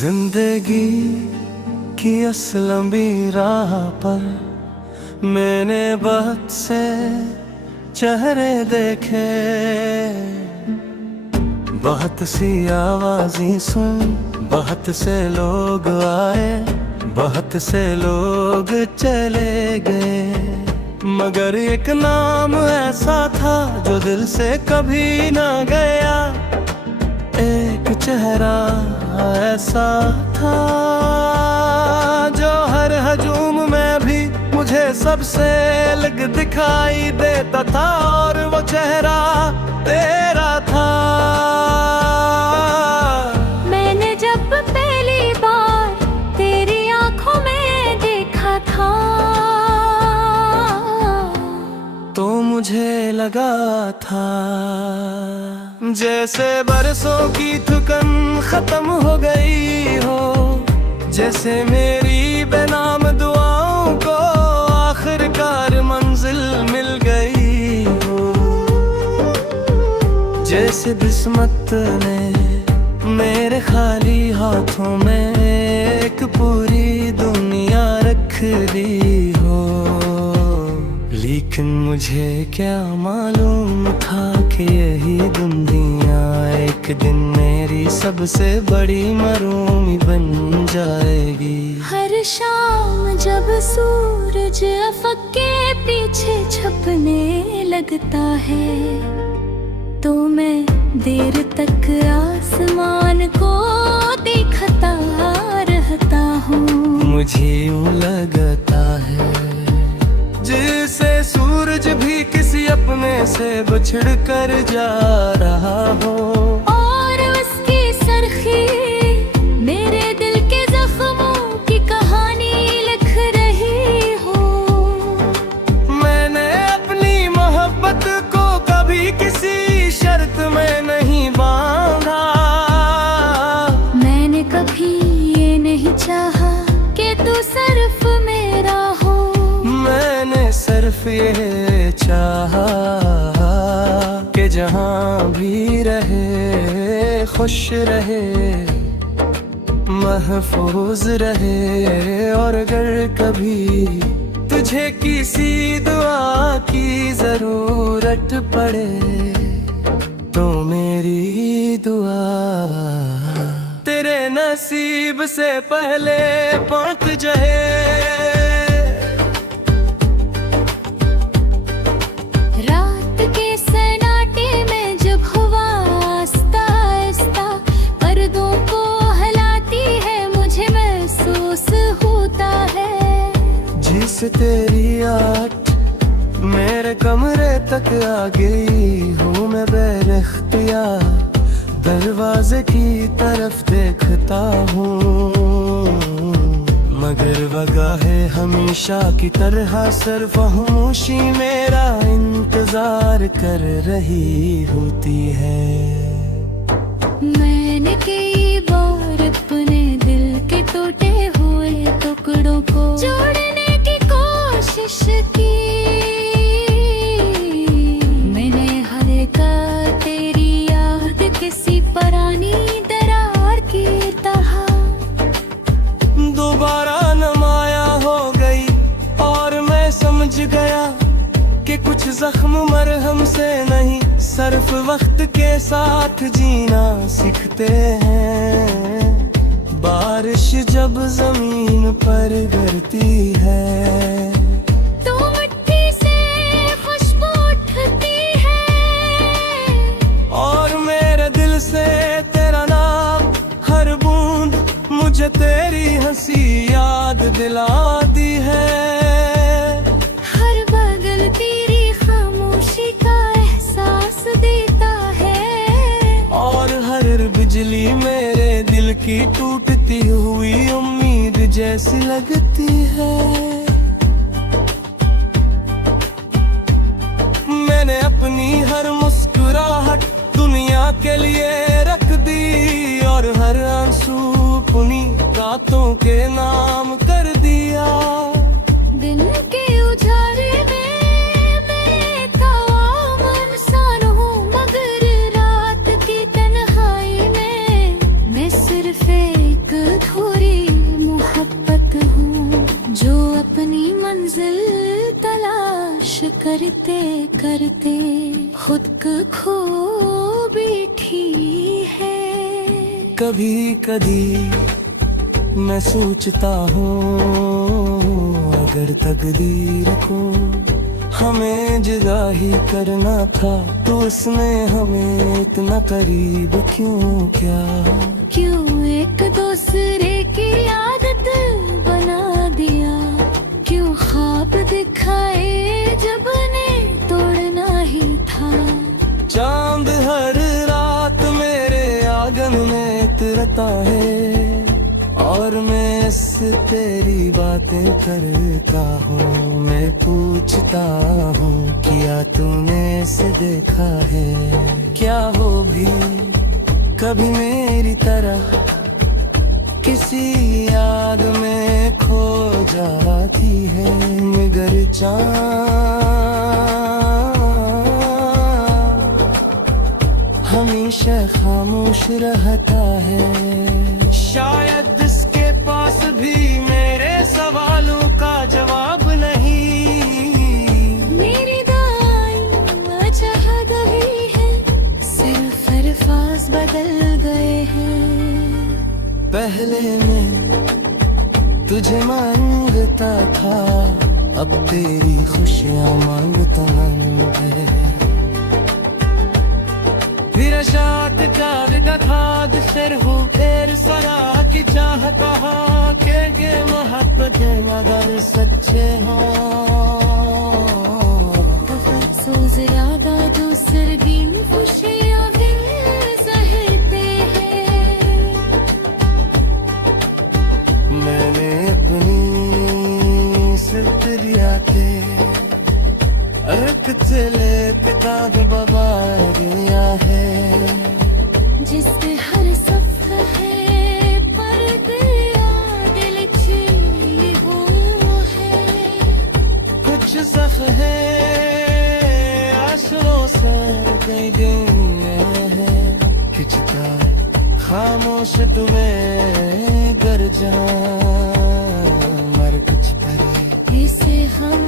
जिंदगी की अस लंबी राह पर मैंने बहुत से चेहरे देखे, बहुत सी आवाज़ें सुन, बहुत से लोग आए, बहुत से लोग चले गए, मगर एक नाम ऐसा था जो दिल से कभी ना गया। एक चेहरा ऐसा था जो हर हजूम में भी मुझे सबसे अलग दिखाई देता था, और वो चेहरा तेरा था। मैंने जब पहली बार तेरी आंखों में देखा था तो मुझे लगा था जैसे बरसों की थकन खत्म हो गई हो, जैसे मेरी बेनाम दुआओं को आखिरकार मंजिल मिल गई हो, जैसे किस्मत ने मेरे खाली हाथों में एक पूरी दुनिया रख दी हो। लेकिन मुझे क्या मालूम था कि यही दुनिया एक दिन मेरी सबसे बड़ी मरूमी बन जाएगी। हर शाम जब सूरज अफक के पीछे छपने लगता है तो मैं देर तक आसमान को देखता रहता हूँ। मुझे यूं लगता है जैसे सूरज भी किसी अपने से बिछड़ कर जा रहा हो, और उसकी सरखी मेरे दिल के जख्मों की कहानी लिख रही हो। मैंने अपनी मोहब्बत को कभी किसी शर्त में नहीं बांधा, मैंने कभी ये नहीं चाहा कि तू सिर्फ मेरा हो, मैंने सिर्फ ये चाहा कि जहाँ भी रहे खुश रहे, महफूज रहे, और अगर कभी तुझे किसी दुआ की जरूरत पड़े तो मेरी दुआ तेरे नसीब से पहले पहुंच जाए। रात के सन्नाटे में जब हवा आस्ता आस्ता पर्दों को हिलाती है मुझे महसूस होता है जिस तेरी आठ मेरे कमरे तक आ गई हूँ, मैं बेइख्तियार दरवाजे की तरफ देखता हूँ, मगर वगाहे हमेशा की तरह सिर्फ खामोशी मेरा इंतजार कर रही होती है। मैंने कई बार अपने दिल के टूटे हुए टुकड़ों को जोड़ने की कोशिश की, मैंने हर एक तेरी याद किसी पुरानी दरार की तरह दोबारा नमाया हो गई, और मैं समझ गया कि कुछ जख्म मरहम से नहीं सिर्फ वक्त के साथ जीना सीखते हैं। बारिश जब जमीन पर गिरती है तो मिट्टी से खुशबू उठती है, और मेरे दिल से तेरा नाम हर बूंद मुझे तेरी हंसी याद दिलाती है। हर बगल तेरी खामोशी का एहसास देता है, और हर बिजली मेरे दिल की टूटती हुई उम्मीद जैसी लगती है। मैंने अपनी हर मुस्कुराहट दुनिया के लिए रख दी, और हर आंसू पुनी रातों के नाम कर दिया। मंजिल तलाश करते करते खुद को खो बैठी है। कभी कभी मैं सोचता हूँ अगर तकदीर को हमें जुदा ही करना था तो उसने हमें इतना करीब क्यों किया। क्यों एक दूसरे की आदत बना दिया, क्यों ख्वाब दिखाए जब ने तोड़ना ही था। चांद हर रात मेरे आंगन में उतरता है और मैं इससे तेरी बातें करता हूँ। मैं पूछता हूँ क्या तूने इसे देखा है, क्या वो भी कभी मेरी तरह किसी याद में खो जाती है। मगर हमेशा खामोश रहता है। शायद इसके पास भी मेरे सवालों का जवाब नहीं। मेरी दाई वजह दबी है, सिर्फ अल्फाज बदल गए हैं। पहले मैं तुझे मांगता था अब तेरी खुशियाँ मांगता है। फिर शाद का खाद फिर हूँ फिर सरा की चाहता के मोहब्बत मगर सच्चे हो। अफसोस यादा दूसर दिन खुशियाँ फिर सहते हैं। मैंने अपनी सिर्फ दिया थे एक चले किताब बाबा गया है जिसपे हर सफ़े पर दिल छुई वो है। कुछ सफ़े आशरों से कई दिन है खिंचता खामोश तुम्हें गर जा मर कुछ करे इसे हम